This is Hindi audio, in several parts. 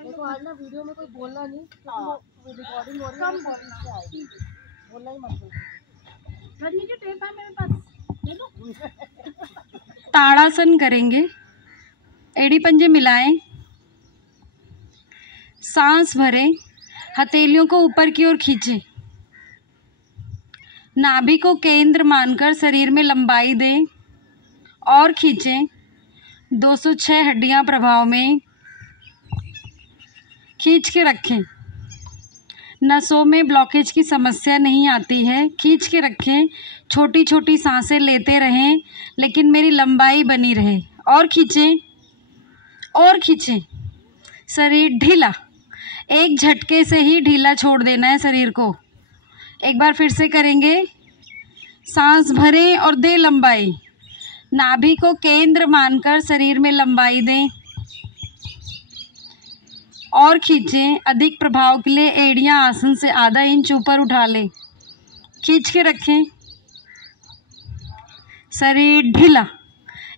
देखो आज ना वीडियो में कोई बोलना नहीं, रिकॉर्डिंग हो रही है, बोलना ही मत बोलो। ताड़ासन करेंगे, एड़ी पंजे मिलाएं, सांस भरें, हथेलियों को ऊपर की ओर खींचें, नाभि को केंद्र मानकर शरीर में लंबाई दें और खींचें। 206 हड्डियां प्रभाव में खींच के रखें। नसों में ब्लॉकेज की समस्या नहीं आती है, खींच के रखें। छोटी छोटी सांसें लेते रहें लेकिन मेरी लंबाई बनी रहे। और खींचें और खींचें। शरीर ढीला, एक झटके से ही ढीला छोड़ देना है शरीर को। एक बार फिर से करेंगे। सांस भरें और दें लंबाई। नाभि को केंद्र मानकर शरीर में लंबाई दें और खींचें। अधिक प्रभाव के लिए एड़ियां आसन से आधा इंच ऊपर उठा लें, खींच के रखें। शरीर ढीला,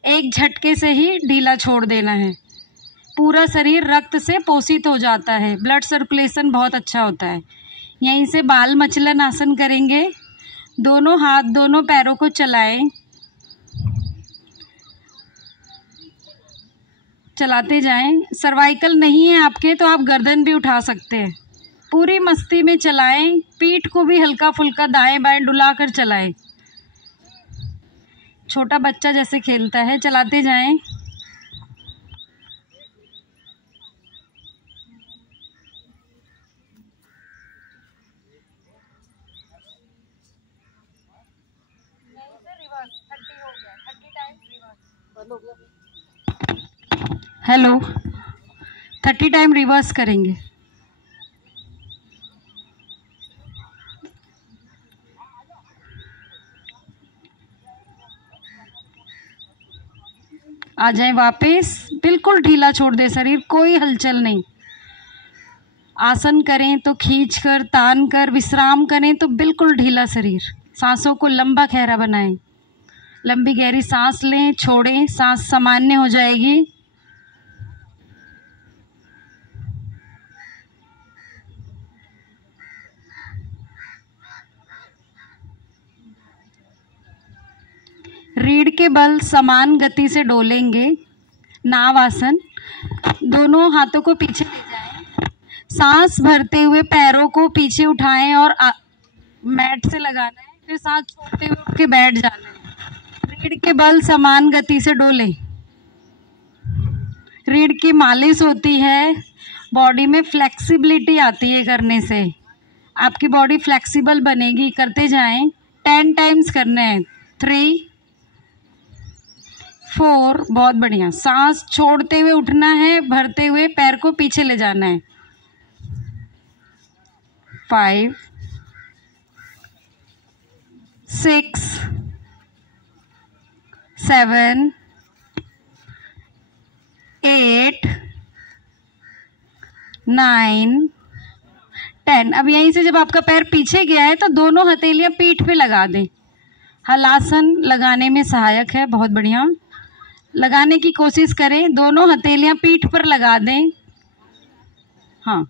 एक झटके से ही ढीला छोड़ देना है। पूरा शरीर रक्त से पोषित हो जाता है, ब्लड सर्कुलेशन बहुत अच्छा होता है। यहीं से बाल मचलन आसन करेंगे। दोनों हाथ दोनों पैरों को चलाएं, चलाते जाएं। सर्वाइकल नहीं है आपके तो आप गर्दन भी उठा सकते हैं। पूरी मस्ती में चलाएं। पीठ को भी हल्का फुल्का दाएं बाएं डुला कर चलाएं, छोटा बच्चा जैसे खेलता है। चलाते जाएं। हेलो, 30 टाइम रिवर्स करेंगे। आ जाएं वापस। बिल्कुल ढीला छोड़ दे शरीर, कोई हलचल नहीं। आसन करें तो खींच कर, तान कर, विश्राम करें तो बिल्कुल ढीला शरीर। सांसों को लंबा गहरा बनाएं। लंबी गहरी सांस लें, छोड़ें, सांस सामान्य हो जाएगी। रीढ़ के बल समान गति से डोलेंगे। नाव आसन। दोनों हाथों को पीछे ले जाएं। सांस भरते हुए पैरों को पीछे उठाएं और मैट से लगाना है। फिर सांस छोड़ते हुए उठ के बैठ जाना है। रीढ़ के बल समान गति से डोले। रीढ़ की मालिश होती है, बॉडी में फ्लेक्सिबिलिटी आती है करने से। आपकी बॉडी फ्लेक्सिबल बनेगी। करते जाएं। 10 टाइम्स करने हैं। 3 4, बहुत बढ़िया। सांस छोड़ते हुए उठना है, भरते हुए पैर को पीछे ले जाना है। 5 6 7 8 9 10। अब यहीं से जब आपका पैर पीछे गया है तो दोनों हथेलियां पीठ पे लगा दें। हलासन लगाने में सहायक है, बहुत बढ़िया। लगाने की कोशिश करें। दोनों हथेलियां पीठ पर लगा दें। हाँ,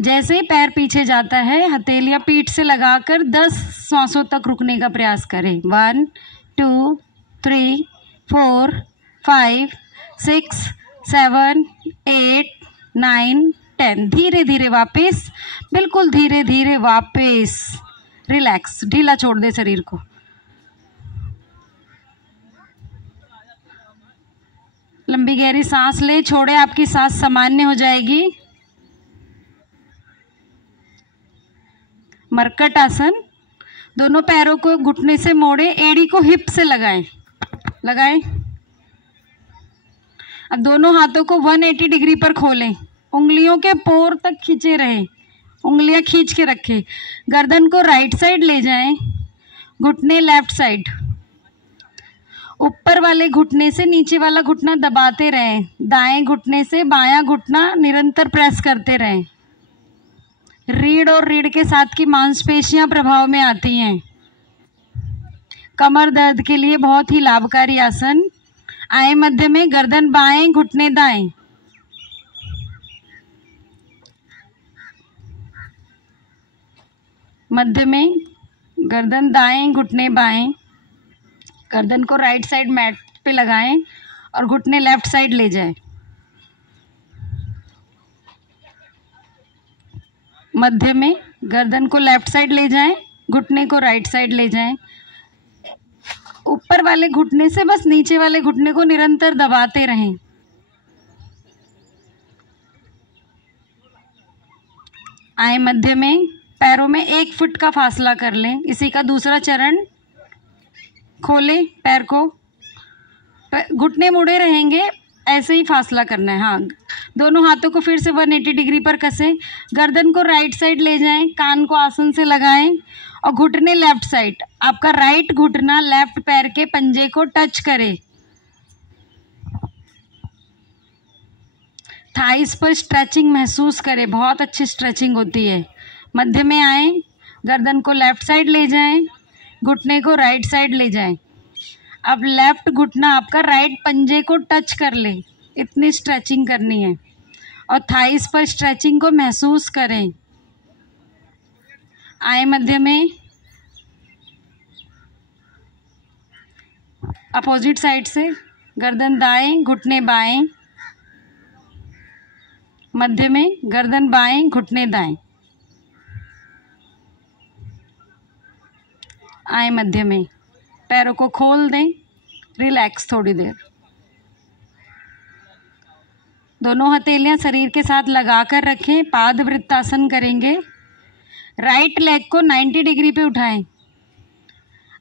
जैसे ही पैर पीछे जाता है हथेलियां पीठ से लगाकर 10 श्वासों तक रुकने का प्रयास करें। 1 2 3 4 5 6 7 8 9 10। धीरे धीरे वापस, बिल्कुल धीरे धीरे वापस। रिलैक्स, ढीला छोड़ दे शरीर को। लंबी गहरी सांस ले, छोड़े, आपकी सांस सामान्य हो जाएगी। मरकट आसन। दोनों पैरों को घुटने से मोड़े, एड़ी को हिप से लगाएं। अब दोनों हाथों को 180 डिग्री पर खोलें। उंगलियों के पोर तक खींचे रहें, उंगलियां खींच के रखें। गर्दन को राइट साइड ले जाएं, घुटने लेफ्ट साइड। ऊपर वाले घुटने से नीचे वाला घुटना दबाते रहें। दाएं घुटने से बायां घुटना निरंतर प्रेस करते रहें। रीढ़ और रीढ़ के साथ की मांसपेशियां प्रभाव में आती हैं। कमर दर्द के लिए बहुत ही लाभकारी आसन। आए मध्य में, गर्दन बाएं, घुटने दाएं। मध्य में गर्दन दाएं, घुटने बाएं। गर्दन को राइट साइड मैट पे लगाएं और घुटने लेफ्ट साइड ले जाएं। मध्य में गर्दन को लेफ्ट साइड ले जाएं, घुटने को राइट साइड ले जाएं। ऊपर वाले घुटने से बस नीचे वाले घुटने को निरंतर दबाते रहें। आए मध्य में, पैरों में 1 फुट का फासला कर लें। इसी का दूसरा चरण, खोलें पैर को, घुटने मुड़े रहेंगे, ऐसे ही फासला करना है। हाँ, दोनों हाथों को फिर से 180 डिग्री पर कसें। गर्दन को राइट साइड ले जाएं, कान को आसन से लगाएं और घुटने लेफ्ट साइड। आपका राइट घुटना लेफ्ट पैर के पंजे को टच करे। थाइस पर स्ट्रेचिंग महसूस करें, बहुत अच्छी स्ट्रेचिंग होती है। मध्य में आए, गर्दन को लेफ्ट साइड ले जाएं, घुटने को राइट साइड ले जाएं। अब लेफ्ट घुटना आपका राइट पंजे को टच कर ले, इतनी स्ट्रेचिंग करनी है। और थाइस पर स्ट्रेचिंग को महसूस करें। आए मध्य में, अपोजिट साइड से गर्दन दाएं, घुटने बाएं। मध्य में गर्दन बाएं, घुटने दाएं। आए मध्य में, पैरों को खोल दें, रिलैक्स थोड़ी देर। दोनों हथेलियां शरीर के साथ लगाकर रखें, पाद वृत्तासन करेंगे। राइट लेग को 90 डिग्री पे उठाएं।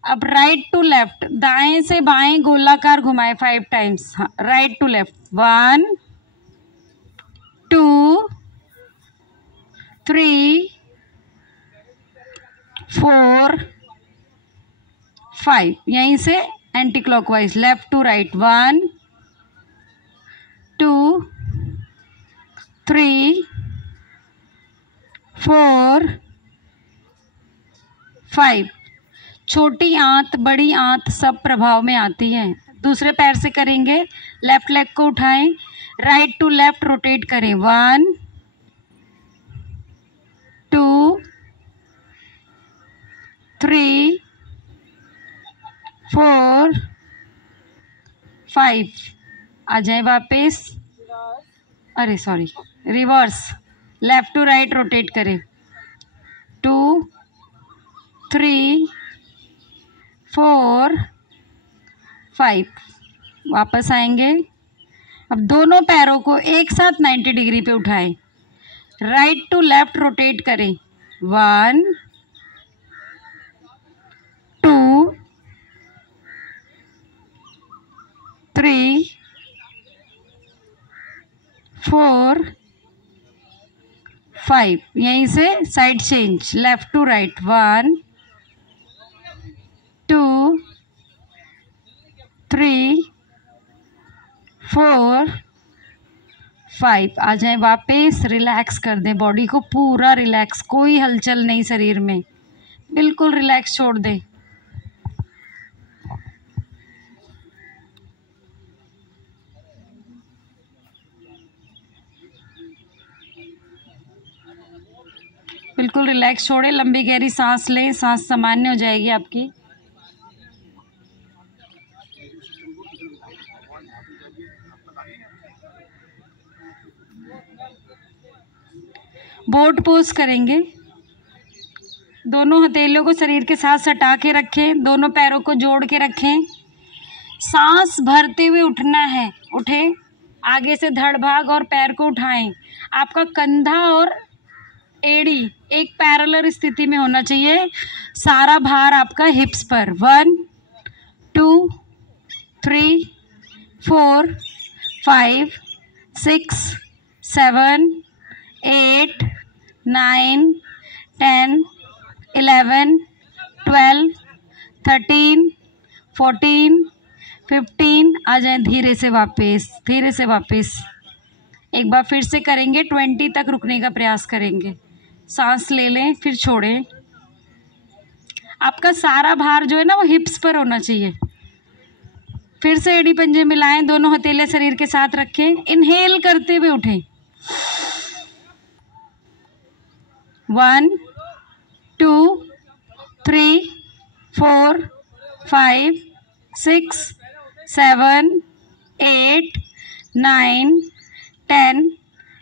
अब राइट टू लेफ्ट, दाएं से बाएं गोलाकार घुमाएं 5 टाइम्स। हाँ, राइट टू लेफ्ट, 1 2 3 4 5। यहीं से anti clockwise, left to right, 1 2 3 4 5। छोटी आंत बड़ी आंत सब प्रभाव में आती है। दूसरे पैर से करेंगे, लेफ्ट लेग को उठाएं, राइट टू लेफ्ट रोटेट करें, 1 2 3 4 5। आ जाए वापस, अरे sorry, reverse, left to right rotate करें, 2 3 4 5। वापस आएंगे। अब दोनों पैरों को एक साथ 90 डिग्री पे उठाएं, राइट टू लेफ्ट रोटेट करें, 1 2 3 4 5। यहीं से side change, left to right, 1 2 3 4 5। आ जाएं वापस, रिलैक्स कर दें बॉडी को, पूरा रिलैक्स, कोई हलचल नहीं शरीर में, बिल्कुल रिलैक्स छोड़ दें। बिल्कुल रिलैक्स छोड़ें, लंबी गहरी सांस लें, सांस सामान्य हो जाएगी आपकी। बोट पोज करेंगे। दोनों हथेलियों को शरीर के साथ सटा के रखें, दोनों पैरों को जोड़ के रखें। सांस भरते हुए उठना है, उठे, आगे से धड़ भाग और पैर को उठाएं। आपका कंधा और एड़ी एक पैरेलल स्थिति में होना चाहिए, सारा भार आपका हिप्स पर। 1 2 3 4 5 6 7 8 9 10 11 12 13 14 15। आ जाए धीरे से वापस, धीरे से वापस। एक बार फिर से करेंगे, 20 तक रुकने का प्रयास करेंगे। सांस ले लें, फिर छोड़ें। आपका सारा भार जो है ना वो हिप्स पर होना चाहिए। फिर से एड़ी पंजे मिलाएं, दोनों हथेले शरीर के साथ रखें, इनहेल करते हुए उठें। 1 2 3 4 5 6 7 8 9 10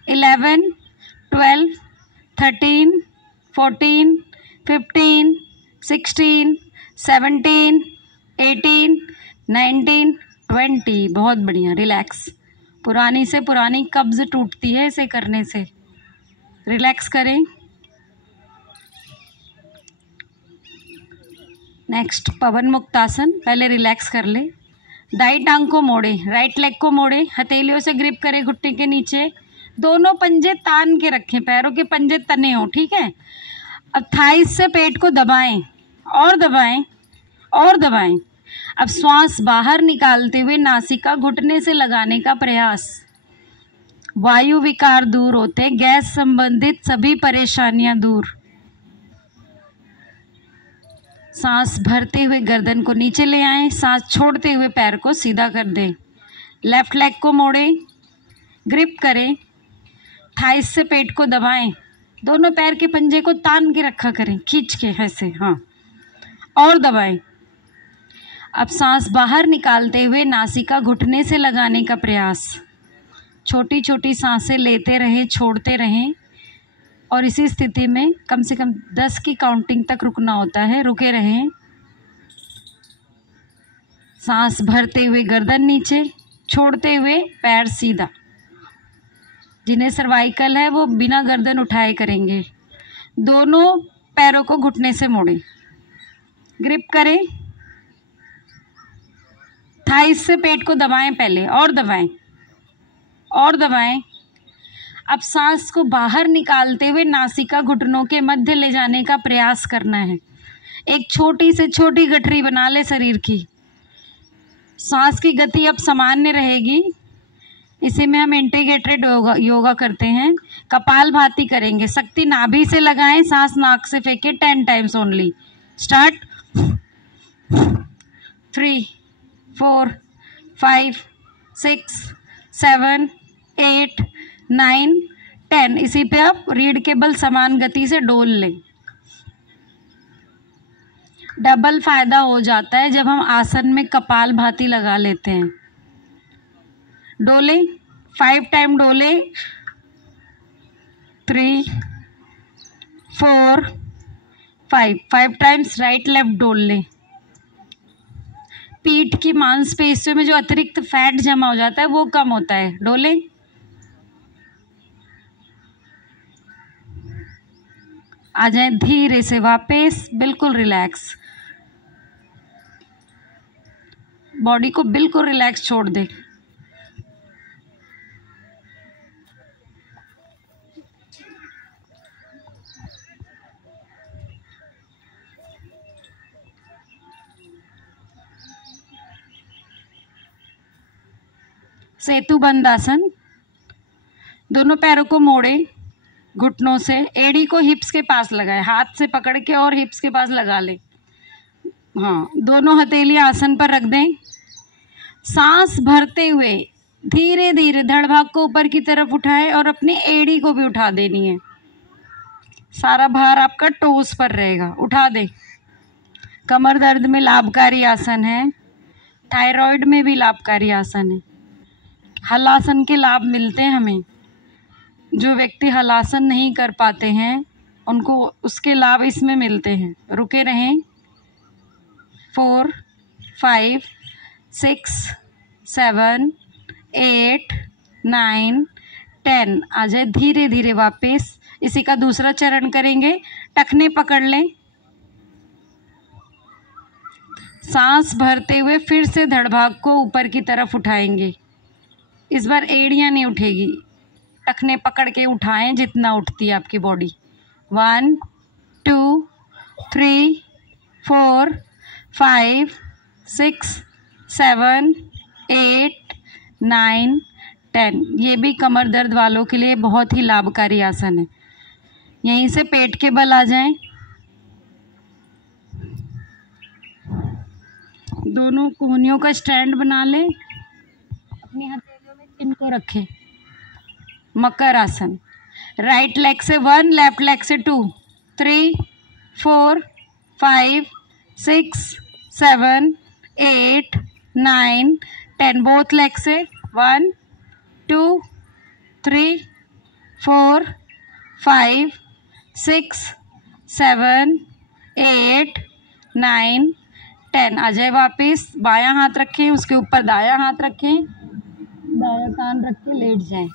11 12 13 14 15 16 17 18 19 20। बहुत बढ़िया, रिलैक्स। पुरानी से पुरानी कब्ज टूटती है इसे करने से। रिलैक्स करें। नेक्स्ट पवन मुक्तासन। पहले रिलैक्स कर ले। दाई टांग को मोड़े, राइट लेग को मोड़े, हथेलियों से ग्रिप करें घुटने के नीचे, दोनों पंजे तान के रखें, पैरों के पंजे तने हो, ठीक है। अब थाइस से पेट को दबाएं और दबाएं और दबाएं। अब श्वास बाहर निकालते हुए नासिका घुटने से लगाने का प्रयास। वायु विकार दूर होते, गैस संबंधित सभी परेशानियां दूर। सांस भरते हुए गर्दन को नीचे ले आएं, सांस छोड़ते हुए पैर को सीधा कर दें। लेफ्ट लेग को मोड़ें, ग्रिप करें, थाइस से पेट को दबाएं, दोनों पैर के पंजे को तान के रखा करें, खींच के ऐसे, हाँ, और दबाएं। अब सांस बाहर निकालते हुए नासिका घुटने से लगाने का प्रयास। छोटी छोटी सांसें लेते रहें, छोड़ते रहें, और इसी स्थिति में कम से कम 10 की काउंटिंग तक रुकना होता है। रुके रहें। सांस भरते हुए गर्दन नीचे, छोड़ते हुए पैर सीधा। जिन्हें सर्वाइकल है वो बिना गर्दन उठाए करेंगे। दोनों पैरों को घुटने से मोड़ें, ग्रिप करें, थाइस से पेट को दबाएं पहले, और दबाएं और दबाएं। अब सांस को बाहर निकालते हुए नासिका घुटनों के मध्य ले जाने का प्रयास करना है। एक छोटी से छोटी गठरी बना ले शरीर की। सांस की गति अब सामान्य रहेगी। इसी में हम इंटीग्रेटेड योगा करते हैं। कपालभाति करेंगे। शक्ति नाभि से लगाएं, सांस नाक से फेंके 10 टाइम्स ओनली। स्टार्ट। 3 4 5 6 7 8 9 10। इसी पे आप रीढ़ के बल समान गति से डोल लें। डबल फायदा हो जाता है जब हम आसन में कपालभाति लगा लेते हैं। डोले, 5 टाइम डोले। 3 4 5 टाइम्स राइट लेफ्ट डोल लें। पीठ की मांसपेशियों में जो अतिरिक्त फैट जमा हो जाता है वो कम होता है। डोले। आ जाए धीरे से वापस, बिल्कुल रिलैक्स। बॉडी को बिल्कुल रिलैक्स छोड़ दे। सेतु बंद आसन। दोनों पैरों को मोड़े, घुटनों से एड़ी को हिप्स के पास लगाए, हाथ से पकड़ के और हिप्स के पास लगा ले। हाँ, दोनों हथेली आसन पर रख दें। सांस भरते हुए धीरे धीरे धड़ भाग को ऊपर की तरफ उठाएं और अपनी एड़ी को भी उठा देनी है। सारा भार आपका टोस पर रहेगा। उठा दे। कमर दर्द में लाभकारी आसन है। थायराइड में भी लाभकारी आसन है। हलासन के लाभ मिलते हैं हमें। जो व्यक्ति हलासन नहीं कर पाते हैं उनको उसके लाभ इसमें मिलते हैं। रुके रहें। 4 5 6 7 8 9 10। आ जाए धीरे धीरे वापस। इसी का दूसरा चरण करेंगे। टखने पकड़ लें। सांस भरते हुए फिर से धड़ भाग को ऊपर की तरफ उठाएंगे। इस बार एड़ियां नहीं उठेगी, टखने पकड़ के उठाएं जितना उठती है आपकी बॉडी। 1 2 3 4 5 6 7 8 9 10। ये भी कमर दर्द वालों के लिए बहुत ही लाभकारी आसन है। यहीं से पेट के बल आ जाएं। दोनों कोहनियों का स्टैंड बना लें। अपनी हथेलियों में चिन को रखें। मकर आसन। राइट लेग से 1, लेफ्ट लेग से 2, 3 4 5 6 7 8 9 10 बोथ लेग से 1 2 3 4 5 6 7 8 9 10। आ जाए वापस, बायां हाथ रखें, उसके ऊपर दायां हाथ रखें, दायां कान रख के लेट जाएं।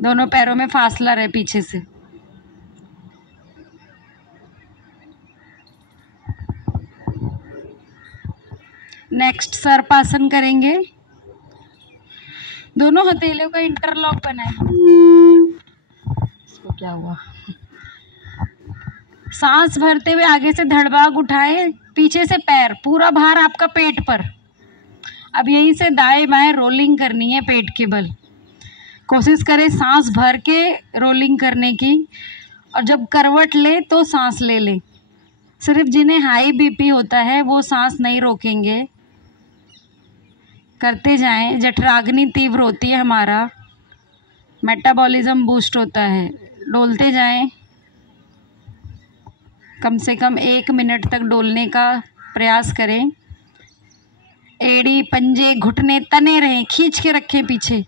दोनों पैरों में फासला रहे पीछे से। नेक्स्ट सर्पासन करेंगे। दोनों हथेलियों का इंटरलॉक बनाए। इसको क्या हुआ? सांस भरते हुए आगे से धड़ भाग उठाए, पीछे से पैर, पूरा भार आपका पेट पर। अब यहीं से दाएं बाएं रोलिंग करनी है पेट के बल। कोशिश करें सांस भर के रोलिंग करने की, और जब करवट ले तो सांस ले लें। सिर्फ जिन्हें हाई बीपी होता है वो सांस नहीं रोकेंगे। करते जाएं, जठराग्नि तीव्र होती है, हमारा मेटाबॉलिज्म बूस्ट होता है। डोलते जाएं, कम से कम 1 मिनट तक डोलने का प्रयास करें। एड़ी, पंजे, घुटने तने रहें, खींच के रखें पीछे।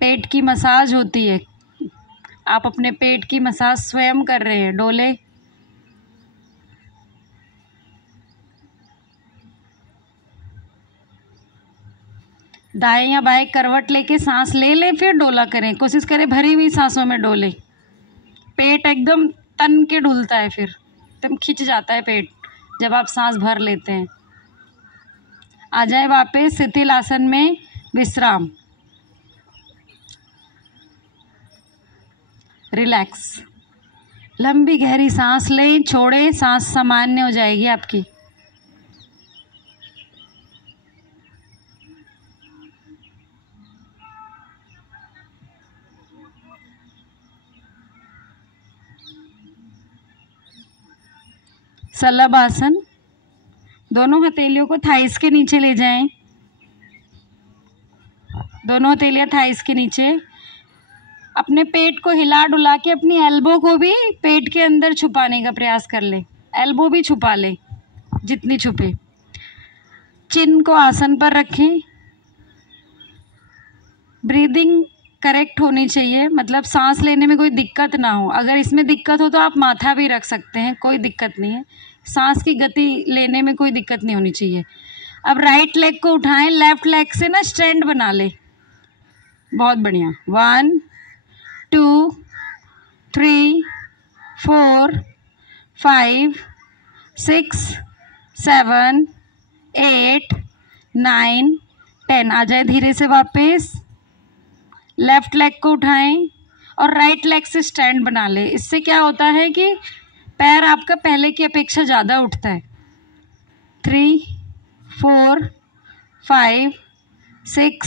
पेट की मसाज होती है, आप अपने पेट की मसाज स्वयं कर रहे हैं। डोले, दाएं या बाएं करवट लेके सांस ले लें, फिर डोला करें। कोशिश करें भरी हुई सांसों में डोले। पेट एकदम तन के ढुलता है, फिर एकदम खिंच जाता है पेट जब आप सांस भर लेते हैं। आ जाए वापस शिथिल आसन में विश्राम। रिलैक्स, लंबी गहरी सांस लें, छोड़ें, सांस सामान्य हो जाएगी आपकी। सलभ आसन। दोनों हथेलियों को थाइस के नीचे ले जाएं। दोनों हथेलियां थाइस के नीचे। अपने पेट को हिला डुला के अपनी एल्बो को भी पेट के अंदर छुपाने का प्रयास कर ले। एल्बो भी छुपा ले जितनी छुपे। चिन को आसन पर रखें। ब्रीदिंग करेक्ट होनी चाहिए, मतलब सांस लेने में कोई दिक्कत ना हो। अगर इसमें दिक्कत हो तो आप माथा भी रख सकते हैं, कोई दिक्कत नहीं है। सांस की गति लेने में कोई दिक्कत नहीं होनी चाहिए। अब राइट लेग को उठाएं, लेफ्ट लेग से ना स्टैंड बना ले। बहुत बढ़िया। 1 2 3 4 5 6 7 8 9 10। आ जाए धीरे से वापस। लेफ्ट लेग को उठाएं और राइट लेग से स्टैंड बना ले। इससे क्या होता है कि पैर आपका पहले की अपेक्षा ज़्यादा उठता है। 3 4 5 6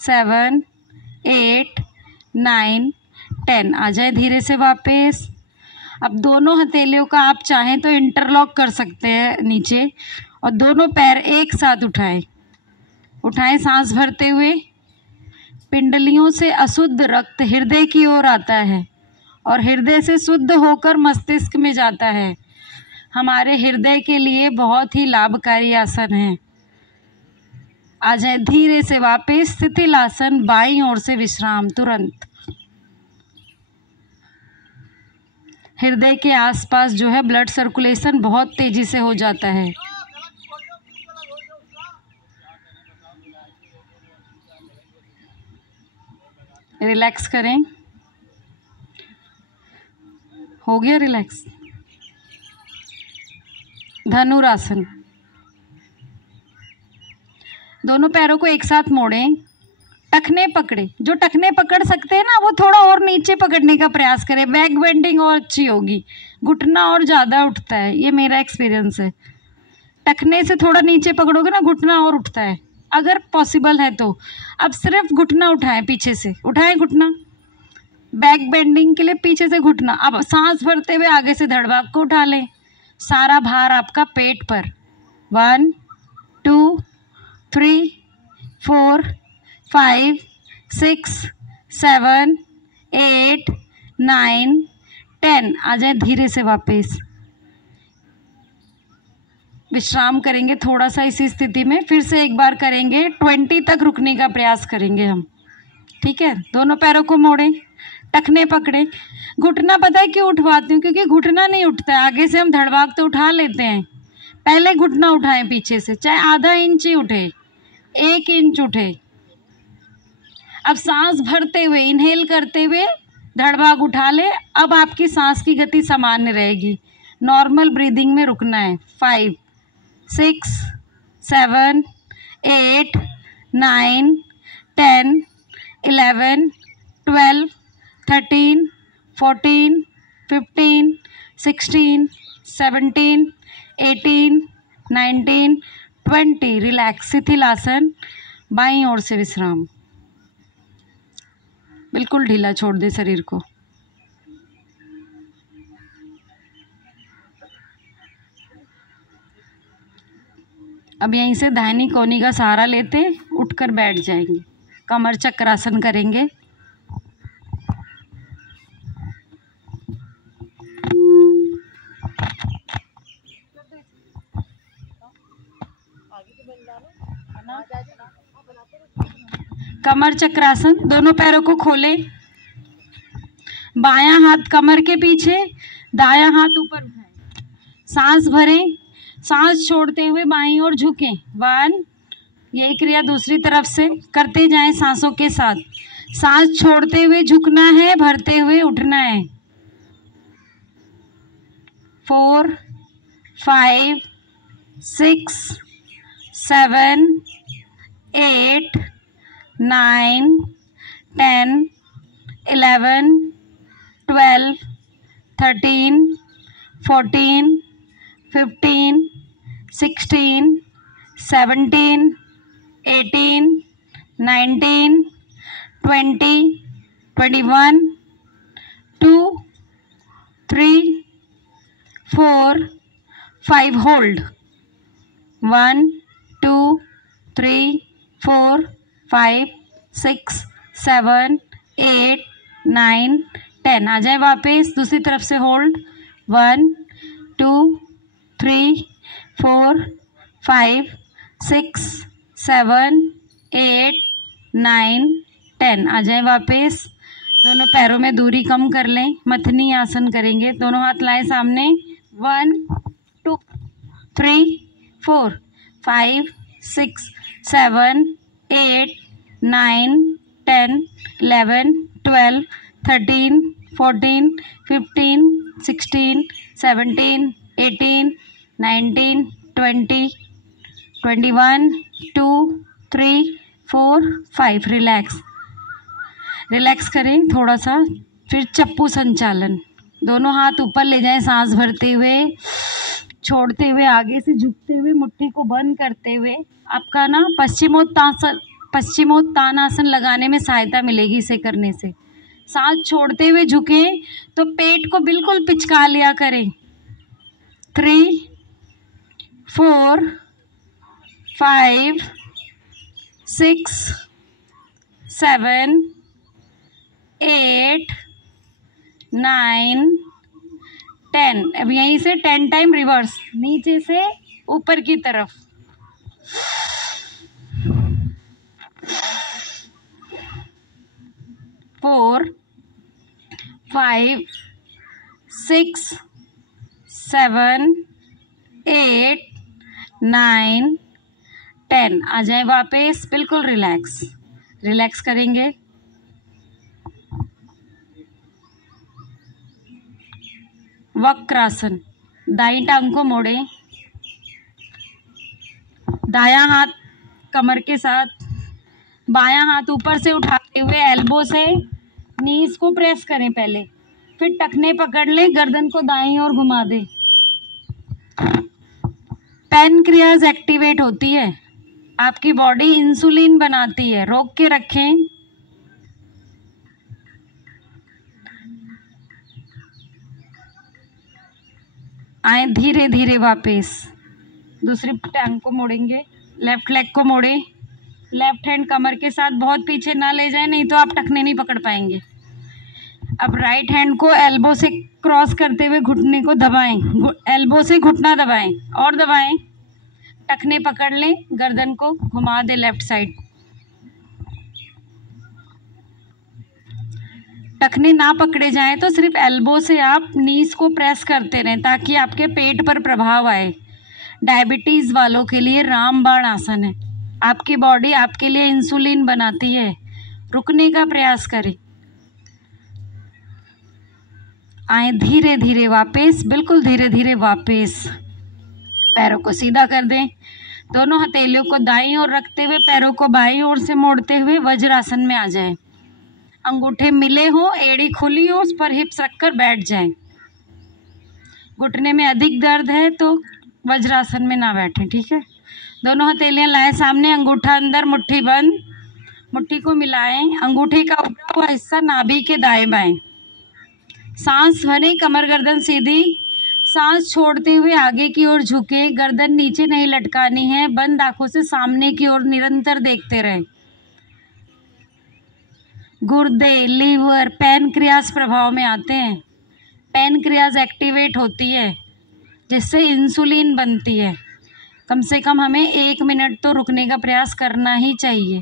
7 8 9 10। आ जाए धीरे से वापस। अब दोनों हथेलियों का आप चाहें तो इंटरलॉक कर सकते हैं नीचे, और दोनों पैर एक साथ उठाएं। उठाएं सांस भरते हुए। पिंडलियों से अशुद्ध रक्त हृदय की ओर आता है और हृदय से शुद्ध होकर मस्तिष्क में जाता है। हमारे हृदय के लिए बहुत ही लाभकारी आसन है। आ जाए धीरे से वापस शिथिल आसन, बाईं ओर से विश्राम तुरंत। हृदय के आसपास जो है ब्लड सर्कुलेशन बहुत तेजी से हो जाता है। रिलैक्स करें। हो गया रिलैक्स। धनुरासन। दोनों पैरों को एक साथ मोड़ें। टखने पकड़े, जो टखने पकड़ सकते हैं ना वो थोड़ा और नीचे पकड़ने का प्रयास करें। बैक बेंडिंग और अच्छी होगी। घुटना और ज़्यादा उठता है, ये मेरा एक्सपीरियंस है। टखने से थोड़ा नीचे पकड़ोगे ना, घुटना और उठता है, अगर पॉसिबल है तो। अब सिर्फ घुटना उठाएं, पीछे से उठाएं घुटना। बैक बेंडिंग के लिए पीछे से घुटना। अब सांस भरते हुए आगे से धड़ भाग को उठा लें। सारा भार आपका पेट पर। 1 2 3 4 5 6 7 8 9, 10। आ जाए धीरे से वापस। विश्राम करेंगे थोड़ा सा इसी स्थिति में, फिर से एक बार करेंगे। 20 तक रुकने का प्रयास करेंगे हम। ठीक है, दोनों पैरों को मोड़ें, टखने पकड़े। घुटना पता है क्यों उठवाती हूँ? क्योंकि घुटना नहीं उठता है। आगे से हम धड़वाग तो उठा लेते हैं, पहले घुटना उठाएं पीछे से, चाहे आधा इंच ही उठे, 1 इंच उठे। अब सांस भरते हुए, इनहेल करते हुए धड़वाग उठा ले। अब आपकी सांस की गति सामान्य रहेगी, नॉर्मल ब्रीदिंग में रुकना है। 5, 6, 7, 8, 9, 10, 11, 12, 13, 14, 15, 16, 17, 18, 19, 20। रिलैक्स। शिथिलासन, बाईं ओर से विश्राम। बिल्कुल ढीला छोड़ दे शरीर को। अब यहीं से दाहिनी कोहनी का सहारा लेते उठकर बैठ जाएंगे। कमर चक्रासन करेंगे। कमर चक्रासन, दोनों पैरों को खोलें। बायां हाथ कमर के पीछे, दायां हाथ ऊपर उठाएं। सांस भरें, सांस छोड़ते हुए बाईं ओर झुकें। 1, यही क्रिया दूसरी तरफ से करते जाएं सांसों के साथ। सांस छोड़ते हुए झुकना है, भरते हुए उठना है। 4, 5, 6, 7, 8, 9, 10, 11, 12, 13, 14, 15, 16, 17, 18, 19, 20, 21, 2, 3, 4, 5। होल्ड। 1, 2, 3, 4, 5, 6, 7, 8, 9, 10। आ जाए वापस दूसरी तरफ से। होल्ड। 1, 2, 3, 4, 5, 6, 7, 8, 9, 10। आ जाए वापस। दोनों पैरों में दूरी कम कर लें। मथनी आसन करेंगे। दोनों हाथ लाएं सामने। 1, 2, 3, 4, 5, 6, 7, 8, 9, 10, 11, 12, 13, 14, 15, 16, 17, 18, 19, 20, 21, 2, 3, 4, 5। रिलैक्स। रिलैक्स करें थोड़ा सा। फिर चप्पू संचालन। दोनों हाथ ऊपर ले जाएं, सांस भरते हुए, छोड़ते हुए, आगे से झुकते हुए, मुट्ठी को बंद करते हुए। आपका ना पश्चिमोत्तानासन लगाने में सहायता मिलेगी इसे करने से। सांस छोड़ते हुए झुके तो पेट को बिल्कुल पिचका लिया करें। 3, 4, 5, 6, 7, 8, 9, 10। अब यहीं से 10 टाइम रिवर्स, नीचे से ऊपर की तरफ। 4, 5, 6, 7, 8, 9, 10। आ जाए वापस। बिल्कुल रिलैक्स। रिलैक्स करेंगे। वक्रासन। दाईं टांग को मोड़ें, दायां हाथ कमर के साथ, बायां हाथ ऊपर से उठाते हुए एल्बो से नीज को प्रेस करें पहले, फिर टखने पकड़ लें, गर्दन को दाईं ओर घुमा दें। पैनक्रियाज एक्टिवेट होती है, आपकी बॉडी इंसुलिन बनाती है। रोक के रखें। आए धीरे धीरे वापस। दूसरी टांग को मोड़ेंगे। लेफ्ट लेग को मोड़े। लेफ्ट हैंड कमर के साथ बहुत पीछे ना ले जाए, नहीं तो आप टखने नहीं पकड़ पाएंगे। अब राइट हैंड को एल्बो से क्रॉस करते हुए घुटने को दबाएं, एल्बो से घुटना दबाएं और दबाएं। टखने पकड़ लें, गर्दन को घुमा दे लेफ्ट साइड। टखने ना पकड़े जाएं तो सिर्फ एल्बो से आप नीज को प्रेस करते रहें ताकि आपके पेट पर प्रभाव आए। डायबिटीज़ वालों के लिए रामबाण आसन है। आपकी बॉडी आपके लिए इंसुलिन बनाती है। रुकने का प्रयास करें। आए धीरे धीरे वापस, बिल्कुल धीरे धीरे वापस। पैरों को सीधा कर दें। दोनों हथेलियों को दाईं ओर रखते हुए पैरों को बाईं ओर से मोड़ते हुए वज्रासन में आ जाएं। अंगूठे मिले हों, एड़ी खुली हो, उस पर हिप्स रखकर बैठ जाएं। घुटने में अधिक दर्द है तो वज्रासन में ना बैठें, ठीक है। दोनों हथेलियां लाएं सामने, अंगूठा अंदर, मुट्ठी बंद। मुट्ठी को मिलाएं। अंगूठे का ऊपरा हुआ हिस्सा नाभि के दाएं बाएं। सांस भरें, कमर गर्दन सीधी। सांस छोड़ते हुए आगे की ओर झुके, गर्दन नीचे नहीं लटकानी है। बंद आंखों से सामने की ओर निरंतर देखते रहें। गुर्दे, लीवर, पैनक्रियाज प्रभाव में आते हैं। पैनक्रियाज एक्टिवेट होती है जिससे इंसुलिन बनती है। कम से कम हमें 1 मिनट तो रुकने का प्रयास करना ही चाहिए।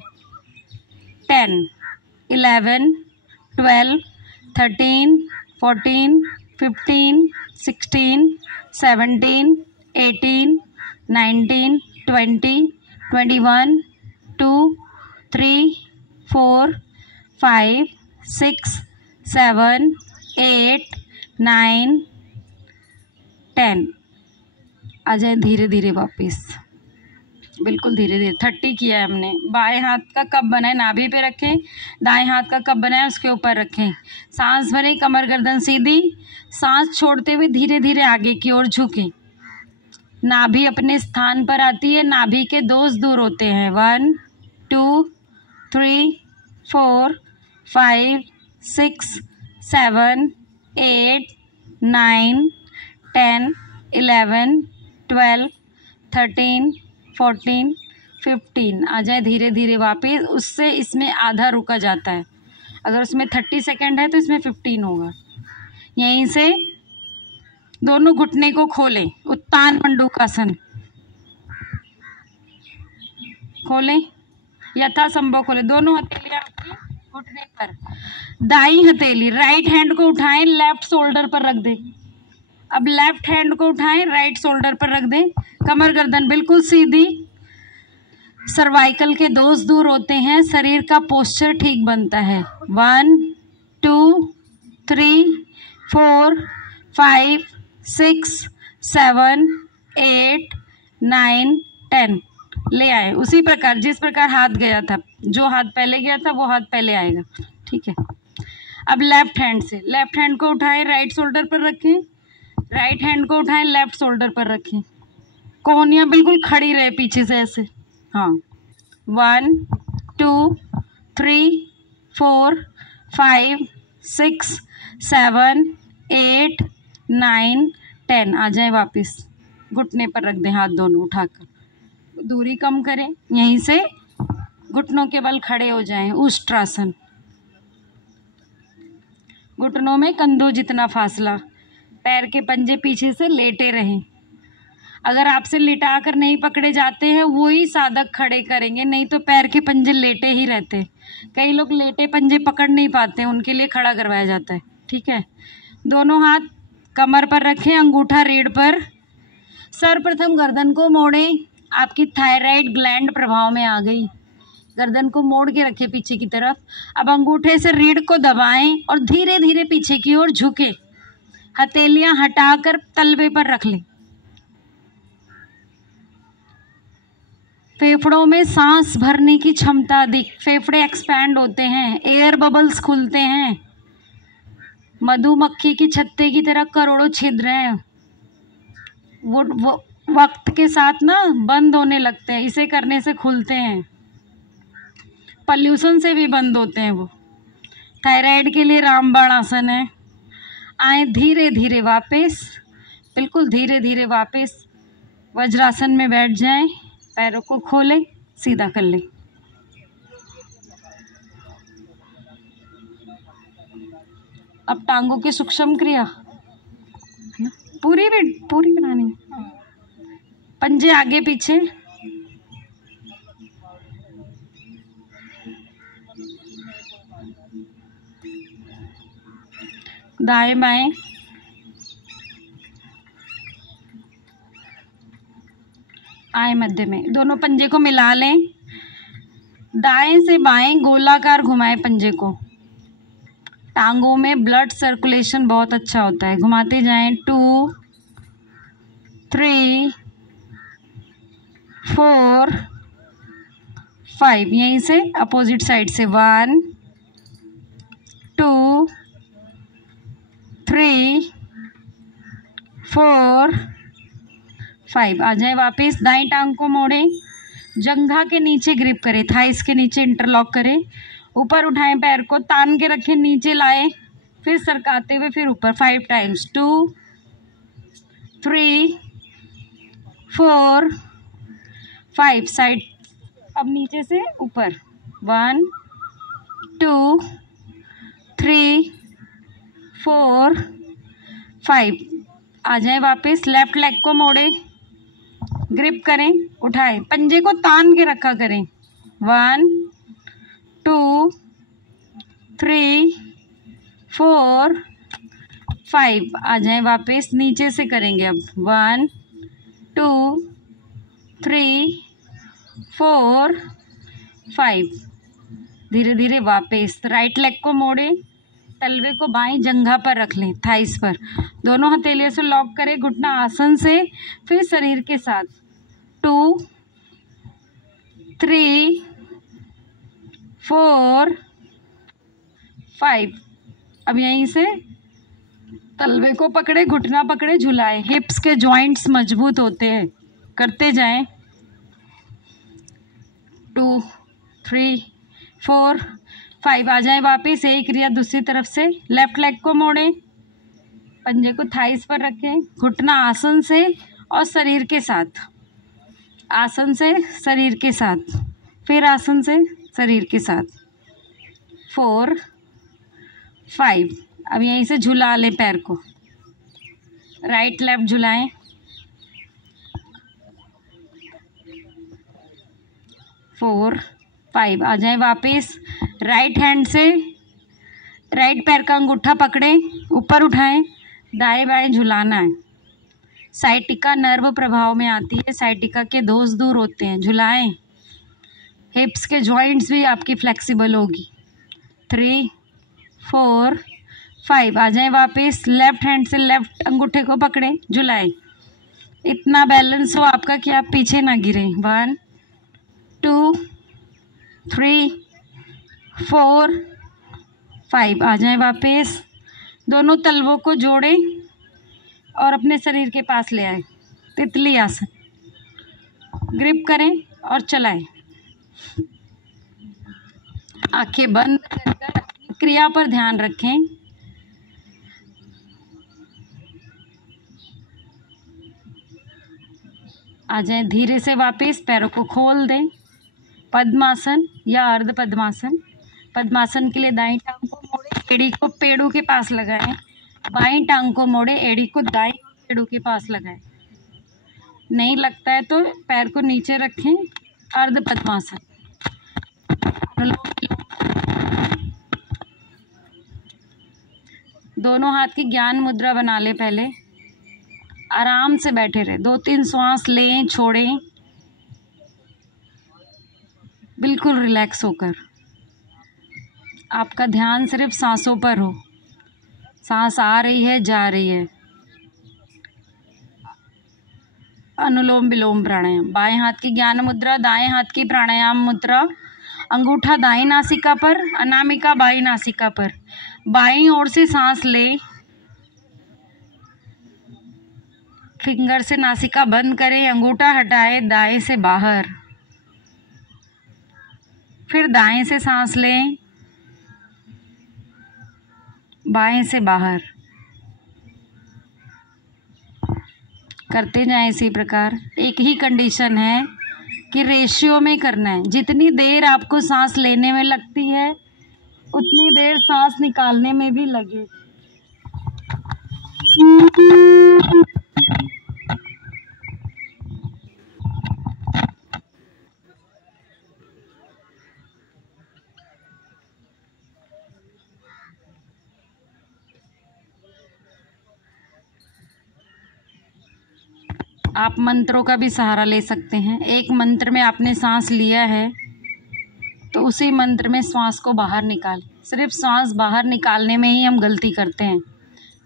10, 11, 12, 13, 14, 15, 16, 17, 18, 19, 20, 21, 2, 3, 4, 5, 6, 7, 8, 9, 10। आ जाए धीरे धीरे वापस, बिल्कुल धीरे धीरे। 30 किया है हमने। बाएं हाथ का कप बनाए, नाभि पे रखें। दाएं हाथ का कप बनाए, उसके ऊपर रखें। सांस भरें, कमर गर्दन सीधी। सांस छोड़ते हुए धीरे धीरे आगे की ओर झुकें। नाभि अपने स्थान पर आती है। नाभि के दोष दूर होते हैं। 1, 2, 3, 4, 5, 6, 7, 8, 9, 10, 11, 12, 13, 14, 15। आ जाए धीरे धीरे वापस। उससे इसमें आधा रुका जाता है। अगर उसमें 30 सेकेंड है तो इसमें 15 होगा। यहीं से दोनों घुटने को खोलें। उत्तान मंडूकासन खोलें, यथासंभव खोलें। दोनों हथेलियां आपकी घुटने पर। दाईं हथेली राइट हैंड को उठाएं, लेफ्ट शोल्डर पर रख दें। अब लेफ्ट हैंड को उठाएं, राइट शोल्डर पर रख दें। कमर गर्दन बिल्कुल सीधी। सर्वाइकल के दोष दूर होते हैं। शरीर का पोस्चर ठीक बनता है। 1, 2, 3, 4, 5, 6, 7, 8, 9, 10। ले आए उसी प्रकार जिस प्रकार हाथ गया था। जो हाथ पहले गया था वो हाथ पहले आएगा, ठीक है। अब लेफ्ट हैंड से, लेफ्ट हैंड को उठाएं, राइट शोल्डर पर रखें। राइट हैंड को उठाएं, लेफ्ट शोल्डर पर रखें। कोहनियाँ बिल्कुल खड़ी रहे पीछे से ऐसे। हाँ, 1, 2, 3, 4, 5, 6, 7, 8, 9, 10। आ जाए वापस। घुटने पर रख दें, हाथ दोनों उठाकर। दूरी कम करें। यहीं से घुटनों के बल खड़े हो जाएं। उष्ट्रासन। घुटनों में कंधों जितना फासला। पैर के पंजे पीछे से लेटे रहें। अगर आपसे लिटा कर नहीं पकड़े जाते हैं वही साधक खड़े करेंगे, नहीं तो पैर के पंजे लेटे ही रहते हैं। कई लोग लेटे पंजे पकड़ नहीं पाते, उनके लिए खड़ा करवाया जाता है, ठीक है। दोनों हाथ कमर पर रखें, अंगूठा रीढ़ पर। सर्वप्रथम गर्दन को मोड़ें। आपकी थायराइड ग्लैंड प्रभाव में आ गई। गर्दन को मोड़ के रखें पीछे की तरफ। अब अंगूठे से रीढ़ को दबाएं और धीरे धीरे पीछे की ओर झुके। हथेलियां हटाकर तलवे पर रख लें। फेफड़ों में सांस भरने की क्षमता अधिक। फेफड़े एक्सपैंड होते हैं, एयर बबल्स खुलते हैं। मधुमक्खी की छत्ते की तरह करोड़ों छिद्र हैं। वो वक्त के साथ ना बंद होने लगते हैं, इसे करने से खुलते हैं। पॉल्यूशन से भी बंद होते हैं वो। थायराइड के लिए रामबाण आसन है। आए धीरे धीरे वापस, बिल्कुल धीरे धीरे वापस वज्रासन में बैठ जाएं। पैरों को खोलें, सीधा कर लें। अब टांगों की सूक्ष्म क्रिया पूरी बनानी है। पंजे आगे पीछे, दाएं बाएं, आए मध्य में, दोनों पंजे को मिला लें। दाएं से बाएं गोलाकार घुमाएं पंजे को। टांगों में ब्लड सर्कुलेशन बहुत अच्छा होता है। घुमाते जाएं। 2 3 4 5। यहीं से अपोजिट साइड से 1 2 3 4 5। आ जाए वापस। दाएं टांग को मोड़ें, जंघा के नीचे ग्रिप करें, थाइस के नीचे इंटरलॉक करें, ऊपर उठाएं, पैर को तान के रखें, नीचे लाएं, फिर सरकाते हुए फिर ऊपर 5 टाइम्स। 2 3 4 5। साइड अब नीचे से ऊपर 1 2 3 4 5। आ जाए वापस। लेफ्ट लेग को मोड़े, ग्रिप करें, उठाएं, पंजे को तान के रखा करें। 1 2 3 4 5। आ जाए वापस। नीचे से करेंगे अब 1 2 3 4 5। धीरे धीरे वापस। राइट लेग को मोड़े, तलवे को बाएं जंघा पर रख लें, थाइस पर, दोनों हथेलियों से लॉक करें, घुटना आसन से, फिर शरीर के साथ। 2 3 4 5। अब यहीं से तलवे को पकड़े, घुटना पकड़े, झुलाएं। हिप्स के जॉइंट्स मजबूत होते हैं। करते जाएं। 2 3 4 5। आ जाए वापस। यही क्रिया दूसरी तरफ से। लेफ्ट लेग को मोड़ें, पंजे को थाइस पर रखें, घुटना आसन से और शरीर के साथ, आसन से शरीर के साथ, फिर आसन से शरीर के साथ। 4 5। अब यहीं से झुला लें पैर को, राइट लेफ्ट झुलाएं। 4 5। आ जाए वापस। राइट हैंड से राइट पैर का अंगूठा पकड़े, ऊपर उठाएं, दाएं बाएं झुलाना है। साइटिका नर्व प्रभाव में आती है, साइटिका के दोष दूर होते हैं। झुलाएं। हिप्स के जॉइंट्स भी आपकी फ्लेक्सिबल होगी। 3 4 5। आ जाए वापस। लेफ्ट हैंड से लेफ्ट अंगूठे को पकड़े, झुलाएं। इतना बैलेंस हो आपका कि आप पीछे ना गिरें। 1 2 3 4 5। आ जाए वापस। दोनों तलवों को जोड़ें और अपने शरीर के पास ले आए, तितली आसन। ग्रिप करें और चलाएं। आंखें बंद कर क्रिया पर ध्यान रखें। आ जाए धीरे से वापस। पैरों को खोल दें। पद्मासन या अर्ध पद्मासन। पद्मासन के लिए दाईं टांग को मोड़े, एड़ी को पेड़ों के पास लगाएं। बाईं टांग को मोड़े, एड़ी को दाईं पेड़ों के पास लगाएं। नहीं लगता है तो पैर को नीचे रखें। अर्ध पद्मासन। दोनों हाथ की ज्ञान मुद्रा बना ले। पहले आराम से बैठे रहे। 2-3 श्वास लें, छोड़ें, बिल्कुल रिलैक्स होकर। आपका ध्यान सिर्फ सांसों पर हो। सांस आ रही है, जा रही है। अनुलोम विलोम प्राणायाम। बाएं हाथ की ज्ञान मुद्रा, दाएं हाथ की प्राणायाम मुद्रा। अंगूठा दाईं नासिका पर, अनामिका बाईं नासिका पर। बाईं ओर से सांस लें, फिंगर से नासिका बंद करें, अंगूठा हटाएं, दाएं से बाहर। फिर दाएं से सांस लें, बाएं से बाहर। करते जाएं इसी प्रकार। एक ही कंडीशन है कि रेशियो में करना है। जितनी देर आपको सांस लेने में लगती है उतनी देर सांस निकालने में भी लगे। आप मंत्रों का भी सहारा ले सकते हैं। एक मंत्र में आपने सांस लिया है तो उसी मंत्र में श्वास को बाहर निकाल। सिर्फ श्वास बाहर निकालने में ही हम गलती करते हैं,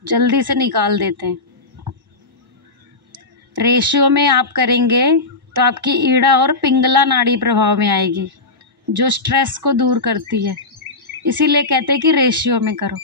जल्दी से निकाल देते हैं। रेशियो में आप करेंगे तो आपकी ईड़ा और पिंगला नाड़ी प्रभाव में आएगी, जो स्ट्रेस को दूर करती है। इसीलिए कहते हैं कि रेशियो में करो।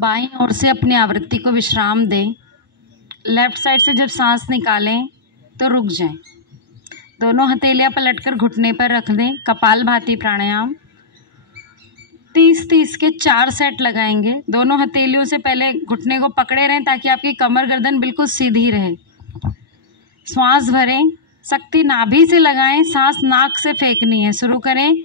बाईं ओर से अपनी आवृत्ति को विश्राम दें। लेफ्ट साइड से जब सांस निकालें तो रुक जाएं। दोनों हथेलियां पलटकर घुटने पर रख दें। कपालभाति प्राणायाम 30-30 के 4 सेट लगाएंगे। दोनों हथेलियों से पहले घुटने को पकड़े रहें ताकि आपकी कमर गर्दन बिल्कुल सीधी रहे। श्वास भरें, शक्ति नाभि से लगाएं, सांस नाक से फेंकनी है। शुरू करें।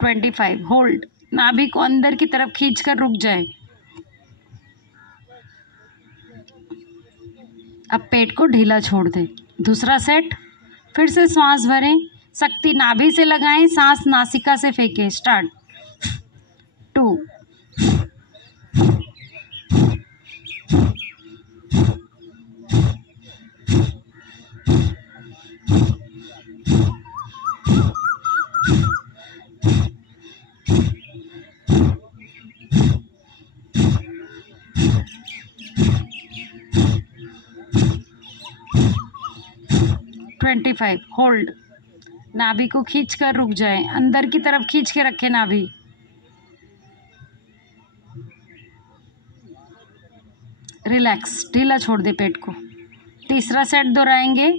25 होल्ड। नाभि को अंदर की तरफ खींचकर रुक जाए। अब पेट को ढीला छोड़ दें। दूसरा सेट। फिर से श्वास भरें, शक्ति नाभि से लगाएं, सांस नासिका से फेंकें। स्टार्ट। 2 25 होल्ड। नाभि को खींच कर रुक जाए, अंदर की तरफ खींच के रखें नाभि। रिलैक्स, ढीला छोड़ दे पेट को। तीसरा सेट दोहराएंगे।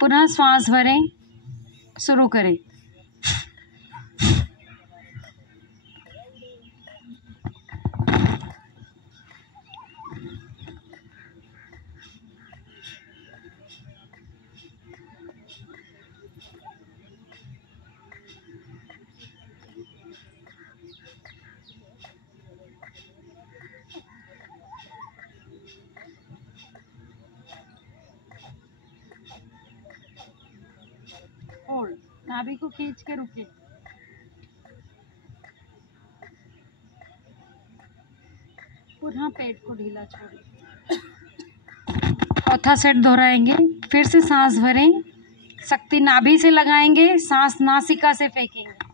पुनः श्वास भरें, शुरू करें। होल्ड। नाभि को खींच के रुके। पुनः पेट को ढीला छोड़ें। चौथा सेट दोहराएंगे। फिर से सांस भरें, शक्ति नाभि से लगाएंगे, सांस नासिका से फेंकेंगे।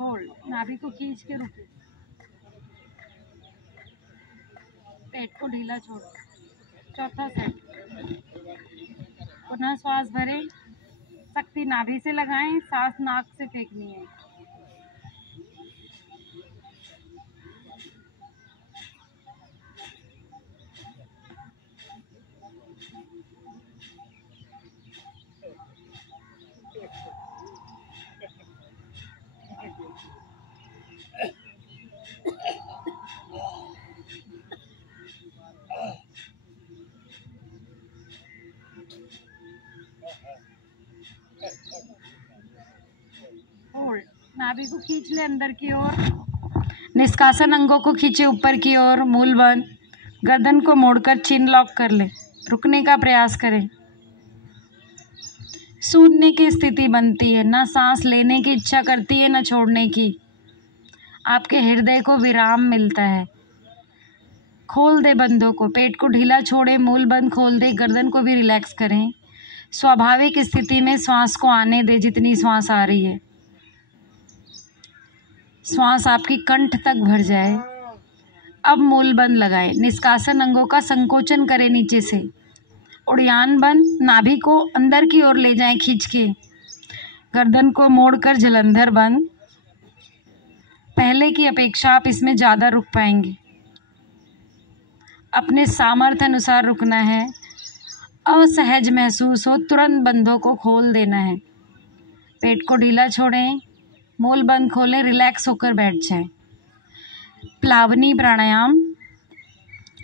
होल्ड। नाभि को खींच के रुके। पेट को ढीला छोड़ो। चौथा सेट। पुनः श्वास भरें, शक्ति नाभि से लगाएं, सांस नाक से फेंकनी है। होल्ड, नाभि को खींच ले अंदर की ओर, निष्कासन अंगों को खींचे ऊपर की ओर, मूल बंद, गर्दन को मोड़कर चिन लॉक कर ले, रुकने का प्रयास करें। शून्य की स्थिति बनती है, ना सांस लेने की इच्छा करती है ना छोड़ने की, आपके हृदय को विराम मिलता है। खोल दे बंधों को, पेट को ढीला छोड़े, मूल बंद खोल दे, गर्दन को भी रिलैक्स करें। स्वाभाविक स्थिति में श्वास को आने दे, जितनी श्वास आ रही है श्वास आपकी कंठ तक भर जाए। अब मूल बंद लगाएं, निष्कासन अंगों का संकोचन करें नीचे से, उड़ान बंद, नाभि को अंदर की ओर ले जाएं खींच के, गर्दन को मोड़कर जलंधर बंद। पहले की अपेक्षा आप इसमें ज़्यादा रुक पाएंगे, अपने सामर्थ्य अनुसार रुकना है। असहज महसूस हो तुरंत बंधों को खोल देना है, पेट को ढीला छोड़ें, मूल बंद खोलें, रिलैक्स होकर बैठ जाएं। प्लावनी प्राणायाम,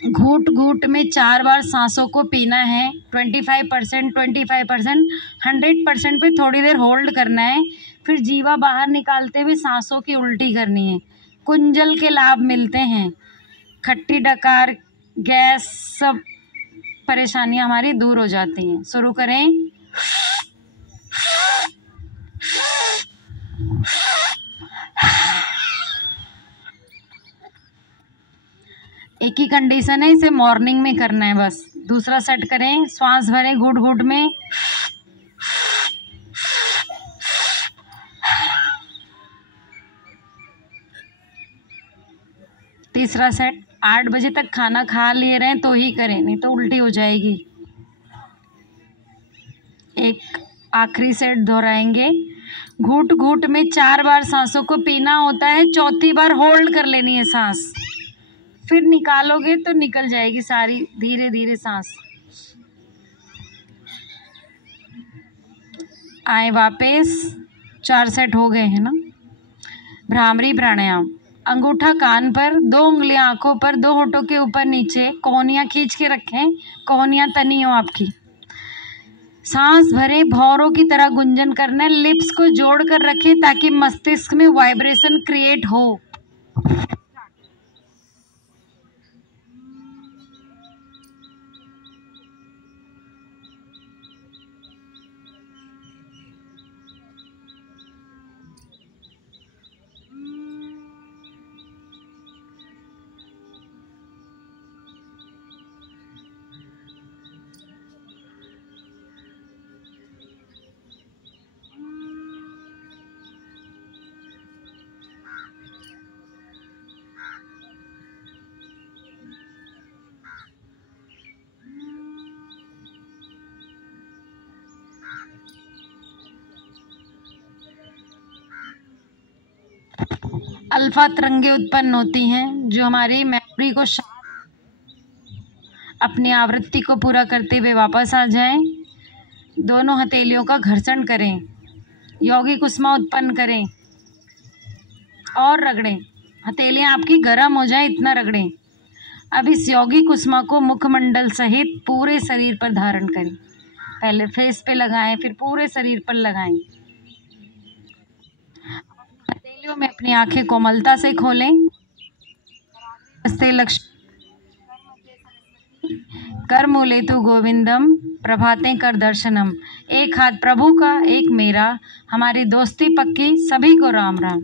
घूट घूट में 4 बार सांसों को पीना है। 25%, 25%, 100% पे थोड़ी देर होल्ड करना है, फिर जीवा बाहर निकालते हुए सांसों की उल्टी करनी है। कुंजल के लाभ मिलते हैं, खट्टी डकार, गैस, सब परेशानियां हमारी दूर हो जाती हैं। शुरू करें। एक ही कंडीशन है, इसे मॉर्निंग में करना है बस। दूसरा सेट करें, श्वास भरें घूट घूट में, तीसरा सेट 8 बजे तक खाना खा ले रहे हैं तो ही करें, नहीं तो उल्टी हो जाएगी। एक आखिरी सेट दोहराएंगे। घूट घूट में 4 बार सांसों को पीना होता है, चौथी बार होल्ड कर लेनी है सांस, फिर निकालोगे तो निकल जाएगी सारी, धीरे धीरे सांस। आए वापस, 4 सेट हो गए हैं ना। भ्रामरी प्राणायाम, अंगूठा कान पर, 2 उंगलियां आंखों पर, 2 होठों के ऊपर नीचे, कोहनियां खींच के रखें, कोहनियां तनी हो आपकी। सांस भरे, भौरों की तरह गुंजन करना है, लिप्स को जोड़ कर रखें ताकि मस्तिष्क में वाइब्रेशन क्रिएट हो। अल्फा तरंगे उत्पन्न होती हैं जो हमारी मेमोरी को अपनी आवृत्ति को पूरा करते हुए वापस आ जाएं। दोनों हथेलियों का घर्षण करें, यौगिक उष्मा उत्पन्न करें और रगड़ें। हथेलियां आपकी गर्म हो जाए इतना रगड़ें। अब इस यौगिक उष्मा को मुखमंडल सहित पूरे शरीर पर धारण करें। पहले फेस पे लगाएं, फिर पूरे शरीर पर लगाएं। हथेलियों में अपनी आंखें कोमलता से खोलें। लक्ष्मी कर मूलेतु गोविंदम, प्रभातें कर दर्शनम। एक हाथ प्रभु का, एक मेरा, हमारी दोस्ती पक्की, सभी को राम राम।